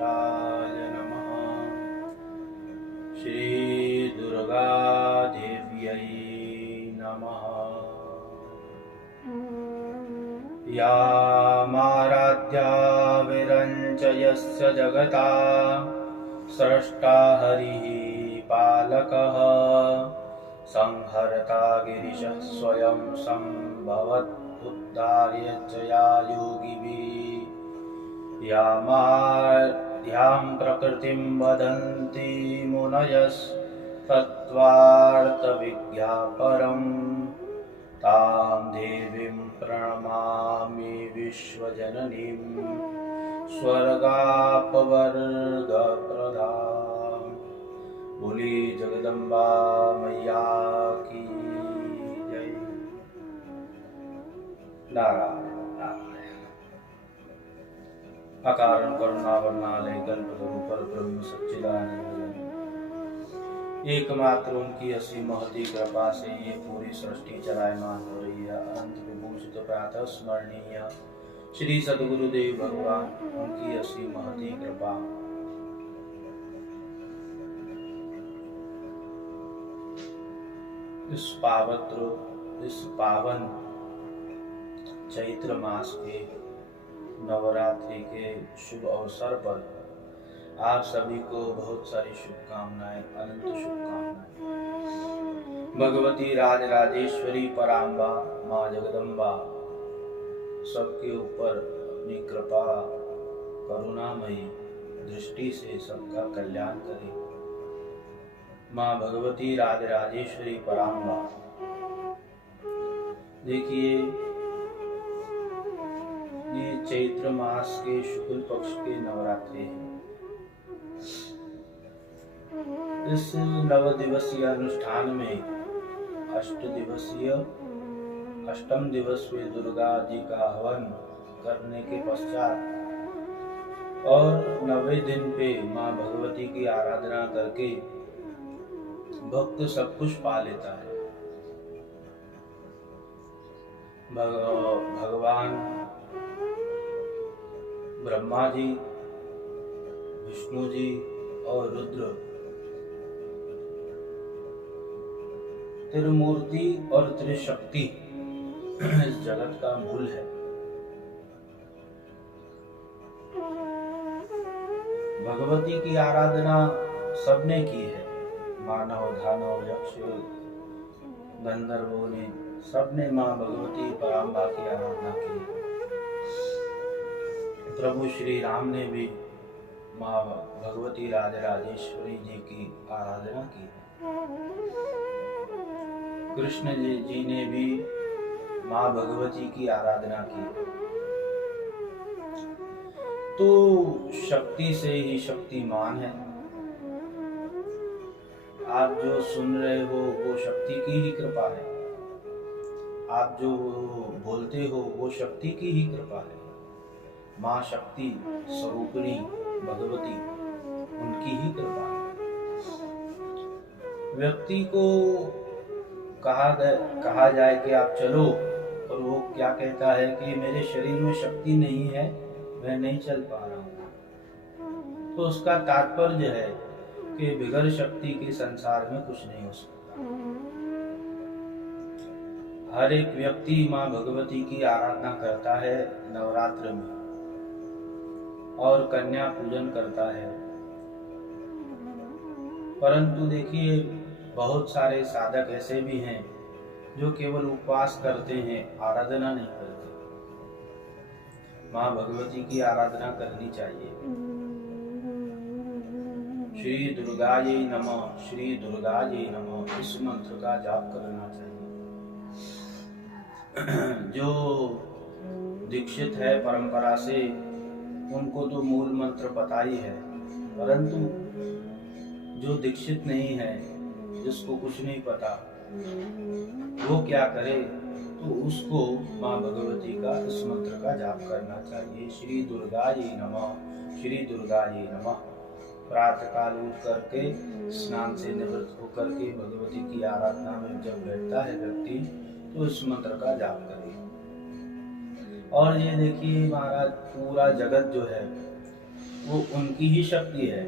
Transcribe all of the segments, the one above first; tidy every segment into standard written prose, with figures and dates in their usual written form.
गणेशाय नमः। श्री दुर्गा देव्यै नमः। यामाराध्या विरञ्चयस्य जगता स्रष्टा हरिः पालकः संहर्ता गिरिशः स्वयं सम्भवत् उद्धार्य च या योगिभिः। यामाद्यां प्रकृतिं वदन्ति मुनयस्तत्त्वार्थविज्ञापरम् तां देवीं प्रणमामि विश्वजननीं स्वर्गापवर्गप्रदां। बोली जगदम्बा मैया की जय। नारायण नारायण। अकारण करुणावर्णालय कल्पतरु परब्रह्म सच्चिदानंद एकमात्र उनकी असीम महती कृपा से ये पूरी सृष्टि चलायमान हो रही है। अनंत विभूषित प्रातः स्मरणीय श्री सद्गुरुदेव भगवान, उनकी असीम महती कृपा। इस पावन चैत्र मास के नवरात्रि के शुभ अवसर पर आप सभी को बहुत सारी शुभकामनाएं, अनंत शुभकामनाएं। भगवती राजराजेश्वरी पराम्बा माँ जगदम्बा सबके ऊपर अपनी कृपा करुणामयी दृष्टि से सबका कल्याण करे। माँ भगवती राजराजेश्वरी पराम्बा। देखिए, ये चैत्र मास के शुक्ल पक्ष के नवरात्रि हैं। इस 9 दिवसीय अनुष्ठान में अष्टम दिवस में दुर्गा जी का हवन करने के पश्चात और 9वें दिन पे माँ भगवती की आराधना करके भक्त सब कुछ पा लेता है। भगवान ब्रह्मा जी, विष्णु जी और रुद्र त्रिमूर्ति और त्रिशक्ति इस जगत का मूल है। भगवती की आराधना सबने की है। मानव, दानव, यक्ष, गंधर्वों ने सबने माँ भगवती पराम्बा की आराधना की है। प्रभु श्री राम ने भी माँ भगवती राजराजेश्वरी जी की आराधना की है। कृष्ण जी ने भी माँ भगवती की आराधना की। तो शक्ति से ही शक्तिमान है। आप जो सुन रहे हो वो शक्ति की ही कृपा है। आप जो बोलते हो वो शक्ति की ही कृपा है। माँ शक्ति स्वरूपिणी भगवती, उनकी ही कृपा है। व्यक्ति को कहा जाए कि आप चलो, और वो क्या कहता है कि मेरे शरीर में शक्ति नहीं है, मैं नहीं चल पा रहा हूँ। तो उसका तात्पर्य है कि बिगर शक्ति के संसार में कुछ नहीं हो सकता। हर एक व्यक्ति माँ भगवती की आराधना करता है नवरात्र में और कन्या पूजन करता है। परंतु देखिए, बहुत सारे साधक ऐसे भी हैं जो केवल उपवास करते हैं, आराधना नहीं करते। माँ भगवती की आराधना करनी चाहिए। श्री दुर्गायै नमः, श्री दुर्गायै नमः, इस मंत्र का जाप करना चाहिए। जो दीक्षित है परंपरा से, उनको तो मूल मंत्र पता ही है। परंतु जो दीक्षित नहीं है, जिसको कुछ नहीं पता, वो क्या करे? तो उसको माँ भगवती का इस मंत्र का जाप करना चाहिए। श्री दुर्गायै नमः, श्री दुर्गायै नमः। प्रातः काल उठ करके स्नान से निवृत्त होकर के भगवती की आराधना में जब बैठता है व्यक्ति, तो इस मंत्र का जाप करे। और ये देखिए महाराज, पूरा जगत जो है वो उनकी ही शक्ति है।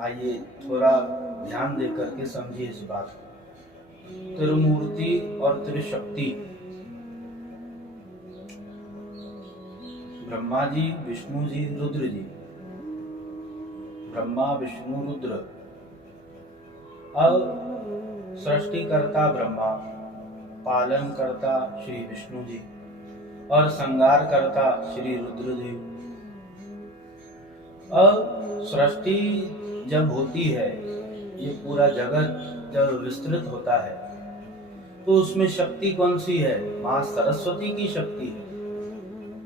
आइए थोड़ा ध्यान दे करके समझिए इस बात को। त्रिमूर्ति और त्रिशक्ति, ब्रह्मा जी, विष्णु जी, रुद्र जी। ब्रह्मा विष्णु रुद्र। अब सृष्टिकर्ता ब्रह्मा, पालन करता श्री विष्णु जी और संहार करता श्री रुद्र देव। अब सृष्टि जब होती है, ये पूरा जगत जब विस्तृत होता है, तो उसमें शक्ति कौन सी है? माँ सरस्वती की शक्ति है।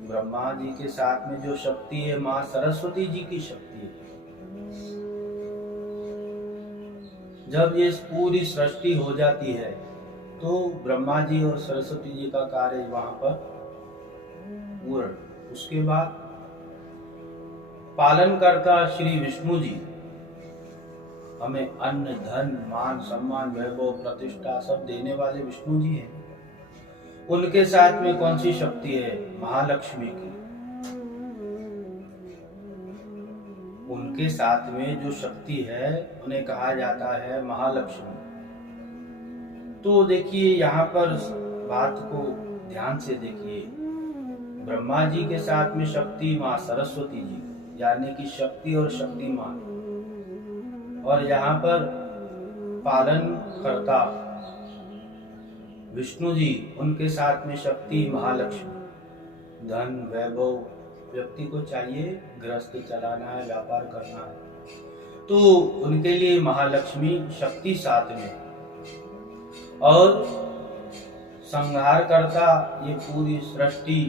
ब्रह्मा जी के साथ में जो शक्ति है, माँ सरस्वती जी की शक्ति है। जब ये पूरी सृष्टि हो जाती है, तो ब्रह्मा जी और सरस्वती जी का कार्य वहां पर पूर्ण। उसके बाद पालन करता श्री विष्णु जी, हमें अन्न, धन, मान, सम्मान, वैभव, प्रतिष्ठा सब देने वाले विष्णु जी हैं। उनके साथ में कौन सी शक्ति है? महालक्ष्मी की। उनके साथ में जो शक्ति है, उन्हें कहा जाता है महालक्ष्मी। तो देखिए यहाँ पर बात को ध्यान से देखिए। ब्रह्मा जी के साथ में शक्ति माँ सरस्वती जी, यानी कि शक्ति और शक्तिमान। और यहाँ पर पालन करता विष्णु जी, उनके साथ में शक्ति महालक्ष्मी। धन, वैभव व्यक्ति को चाहिए, गृहस्थी चलाना है, व्यापार करना है, तो उनके लिए महालक्ष्मी शक्ति साथ में। और संहार करता ये पूरी सृष्टि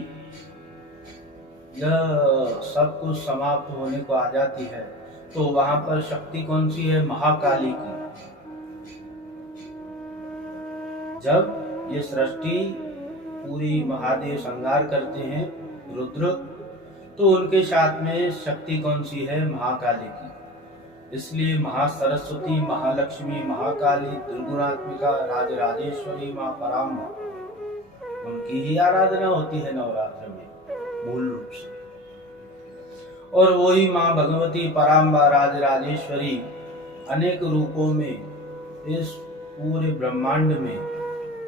जब सब कुछ समाप्त होने को आ जाती है, तो वहां पर शक्ति कौन सी है? महाकाली की। जब ये सृष्टि पूरी महादेव संहार करते हैं रुद्र, तो उनके साथ में शक्ति कौन सी है? महाकाली की। इसलिए महासरस्वती, महालक्ष्मी, महाकाली, त्रिगुणात्मिका, राजराजेश्वरी, माँ पराम्बा, उनकी ही आराधना होती है नवरात्र में मूल रूप से। और वही माँ भगवती पराम्बा, राजराजेश्वरी अनेक रूपों में इस पूरे ब्रह्मांड में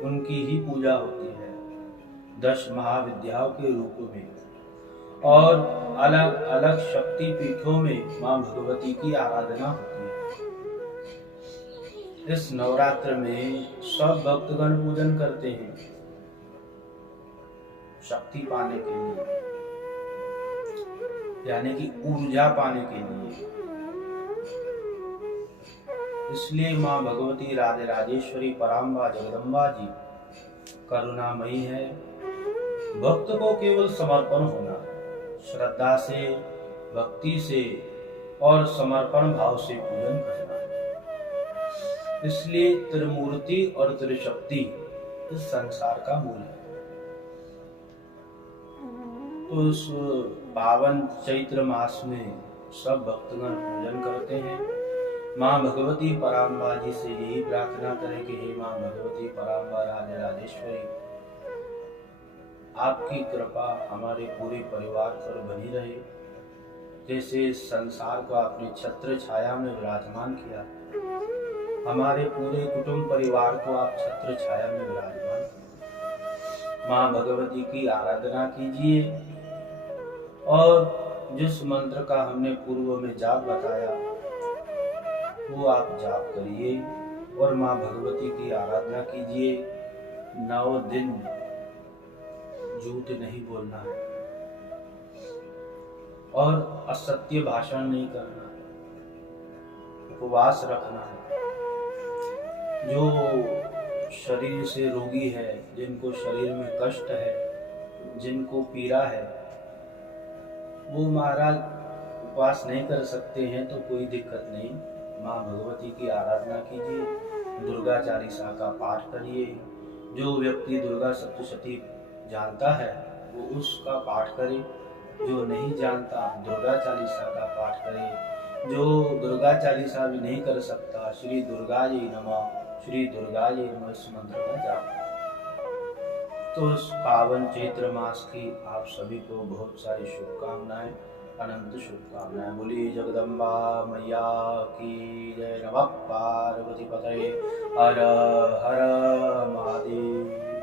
उनकी ही पूजा होती है, 10 महाविद्याओं के रूप में। और अलग अलग शक्ति पीठों में माँ भगवती की आराधना होती है। इस नवरात्र में सब भक्तगण पूजन करते हैं शक्ति पाने के लिए, यानी कि ऊर्जा पाने के लिए। इसलिए माँ भगवती राजराजेश्वरी पराम्बा जगदम्बा जी करुणामयी है। भक्त को केवल समर्पण होना, श्रद्धा से, भक्ति से और समर्पण भाव से पूजन करना है। इसलिए त्रिमूर्ति और त्रिशक्ति इस संसार का मूल है। तो इस पावन चैत्र मास में सब भक्तगण पूजन करते हैं। माँ भगवती पराम्बा जी से यही प्रार्थना करें कि हे माँ भगवती पराम्बा राजराजेश्वरी, आपकी कृपा हमारे पूरे परिवार पर बनी रहे। जैसे संसार को आपने छत्र छाया में विराजमान किया, हमारे पूरे कुटुंब परिवार को आप छत्र छाया में विराजमान किया। माँ भगवती की आराधना कीजिए और जिस मंत्र का हमने पूर्व में जाप बताया वो आप जाप करिए और माँ भगवती की आराधना कीजिए। 9 दिन झूठ नहीं बोलना है और असत्य भाषण नहीं करना है, उपवास रखना है। जो शरीर से रोगी है, जिनको शरीर में कष्ट है, जिनको पीड़ा है, वो महाराज उपवास नहीं कर सकते हैं तो कोई दिक्कत नहीं, माँ भगवती की आराधना कीजिए, दुर्गा चालीसा का पाठ करिए। जो व्यक्ति दुर्गा सप्तशती जानता है वो उसका पाठ करे, जो नहीं जानता दुर्गा चालीसा का पाठ करे। जो दुर्गा चालीसा भी नहीं कर सकता, श्री दुर्गा जी नमः, श्री दुर्गा जी नमः इस मंत्र का जाप। तो इस पावन चैत्र मास की आप सभी को बहुत सारी शुभकामनाएं, अनंत शुभकामनाएं। बोलिए जगदम्बा मैया की जय। नमः पार्वती पतये। हर हर महादेव।